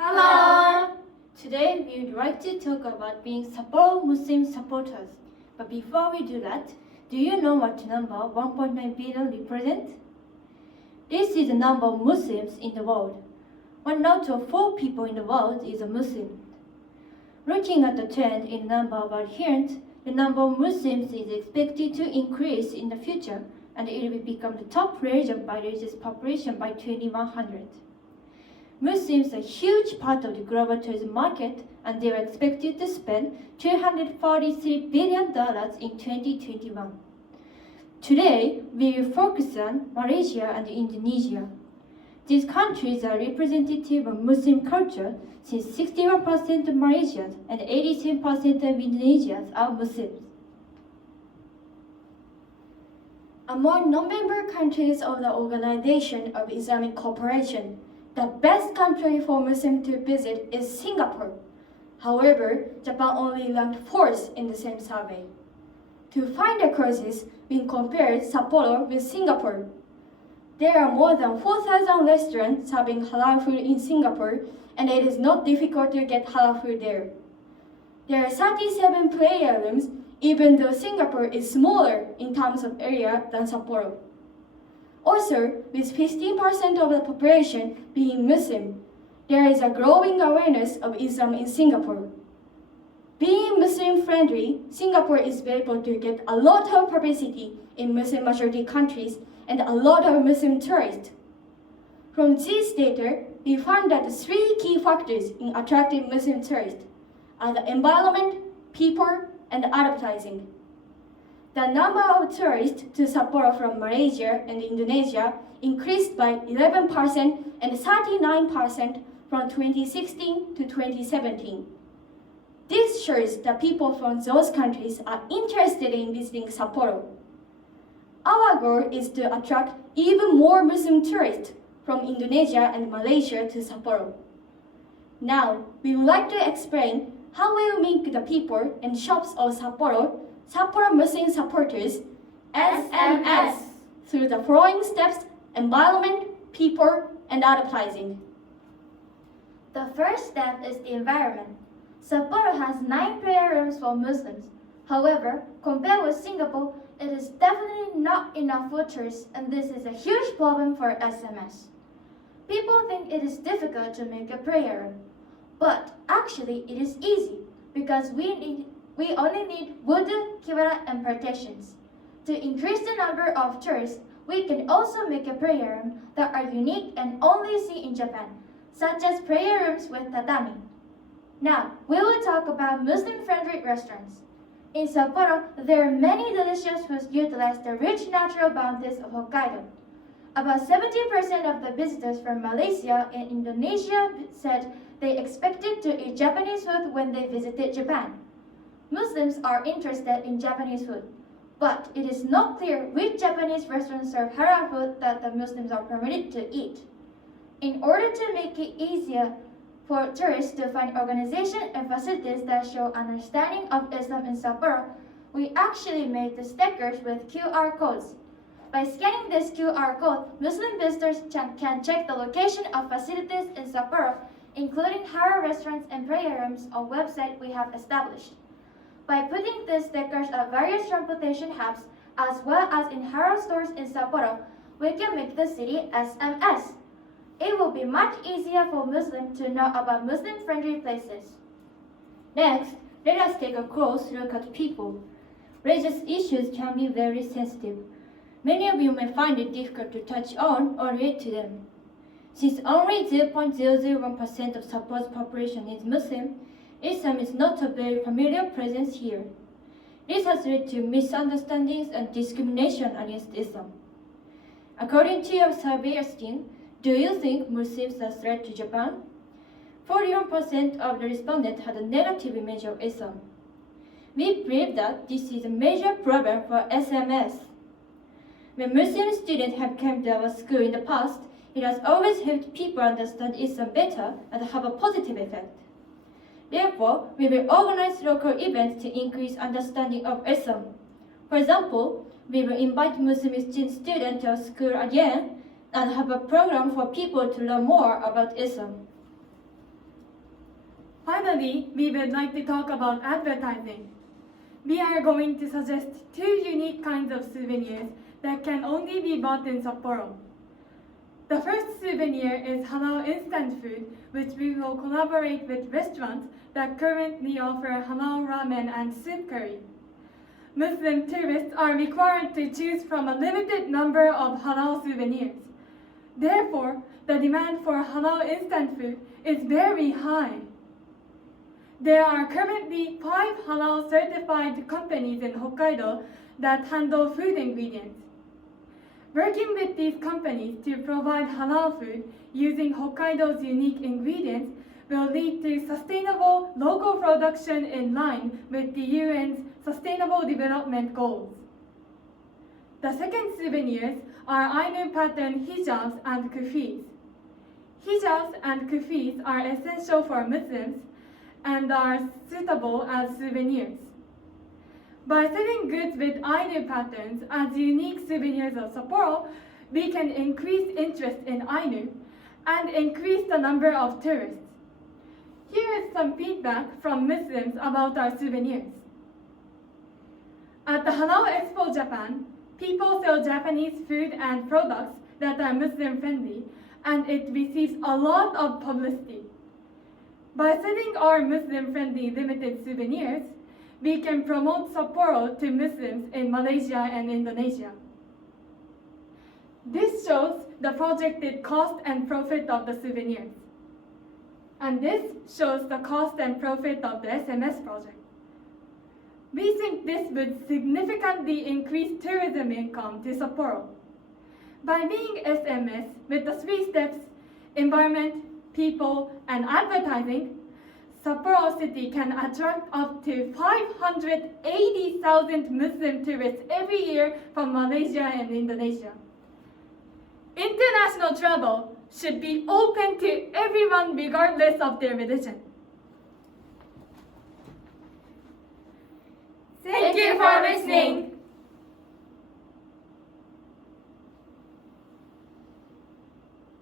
Hello! Today we would like to talk about being Sapporo Muslim supporters. But before we do that, do you know what number 1.9 billion represents? This is the number of Muslims in the world. 1 out of 4 people in the world is a Muslim. Looking at the trend in number of adherents, the number of Muslims is expected to increase in the future, and it will become the top religion by religious population by 2100. Muslims are a huge part of the global tourism market, and they are expected to spend $243 billion in 2021. Today, we will focus on Malaysia and Indonesia. These countries are representative of Muslim culture, since 61% of Malaysians and 87% of Indonesians are Muslims. Among non-member countries of the Organization of Islamic Cooperation, the best country for Muslims to visit is Singapore. However, Japan only ranked 4th in the same survey. To find the causes, we compared Sapporo with Singapore. There are more than 4,000 restaurants serving halal food in Singapore, and it is not difficult to get halal food there. There are 37 prayer rooms, even though Singapore is smaller in terms of area than Sapporo. Also, with 15% of the population being Muslim, there is a growing awareness of Islam in Singapore. Being Muslim-friendly, Singapore is able to get a lot of publicity in Muslim-majority countries and a lot of Muslim tourists. From this data, we found that 3 key factors in attracting Muslim tourists are the environment, people, and advertising. The number of tourists to Sapporo from Malaysia and Indonesia increased by 11% and 39% from 2016 to 2017. This shows that people from those countries are interested in visiting Sapporo. Our goal is to attract even more Muslim tourists from Indonesia and Malaysia to Sapporo. Now, we would like to explain how we will make the people and shops of Sapporo Muslim supporters SMS through the following steps: environment, people, and advertising. The first step is the environment. Sapporo has 9 prayer rooms for Muslims. However, compared with Singapore, it is definitely not enough for tourists, and this is a huge problem for SMS. People think it is difficult to make a prayer room, but actually it is easy because we only need wood, kibara, and partitions. To increase the number of tourists, we can also make a prayer room that are unique and only seen in Japan, such as prayer rooms with tatami. Now, we will talk about Muslim-friendly restaurants. In Sapporo, there are many delicious foods utilize the rich natural bounties of Hokkaido. About 70% of the visitors from Malaysia and Indonesia said they expected to eat Japanese food when they visited Japan. Muslims are interested in Japanese food, but it is not clear which Japanese restaurants serve halal food that the Muslims are permitted to eat. In order to make it easier for tourists to find organizations and facilities that show understanding of Islam in Sapporo, we actually made the stickers with QR codes. By scanning this QR code, Muslim visitors can check the location of facilities in Sapporo, including halal restaurants and prayer rooms on website we have established. By putting these stickers at various transportation hubs, as well as in halal stores in Sapporo, we can make the city SMS. It will be much easier for Muslims to know about Muslim-friendly places. Next, let us take a close look at people. Religious issues can be very sensitive. Many of you may find it difficult to touch on or relate to them. Since only 0.001% of Sapporo's population is Muslim, Islam is not a very familiar presence here. This has led to misunderstandings and discrimination against Islam. According to your survey team, do you think Muslims are a threat to Japan? 41% of the respondents had a negative image of Islam. We believe that this is a major problem for SMS. When Muslim students have come to our school in the past, it has always helped people understand Islam better and have a positive effect. Therefore, we will organize local events to increase understanding of Islam. For example, we will invite Muslim students to our school again and have a program for people to learn more about Islam. Finally, we would like to talk about advertising. We are going to suggest 2 unique kinds of souvenirs that can only be bought in Sapporo. The first souvenir is halal instant food, which we will collaborate with restaurants that currently offer halal ramen and soup curry. Muslim tourists are required to choose from a limited number of halal souvenirs. Therefore, the demand for halal instant food is very high. There are currently 5 halal certified companies in Hokkaido that handle food ingredients. Working with these companies to provide halal food using Hokkaido's unique ingredients will lead to sustainable local production in line with the UN's Sustainable Development Goals. The second souvenirs are Ainu pattern hijabs and kufis. Hijabs and kufis are essential for Muslims and are suitable as souvenirs. By selling goods with Ainu patterns as unique souvenirs of Sapporo, we can increase interest in Ainu and increase the number of tourists. Here is some feedback from Muslims about our souvenirs. At the Halal Expo Japan, people sell Japanese food and products that are Muslim friendly, and it receives a lot of publicity. By selling our Muslim-friendly limited souvenirs, we can promote Sapporo to Muslims in Malaysia and Indonesia. This shows the projected cost and profit of the souvenirs. And this shows the cost and profit of the SMS project. We think this would significantly increase tourism income to Sapporo. By being SMS with the 3 steps, environment, people, and advertising, Sapporo City can attract up to 580,000 Muslim tourists every year from Malaysia and Indonesia. International travel should be open to everyone regardless of their religion. Thank you for listening.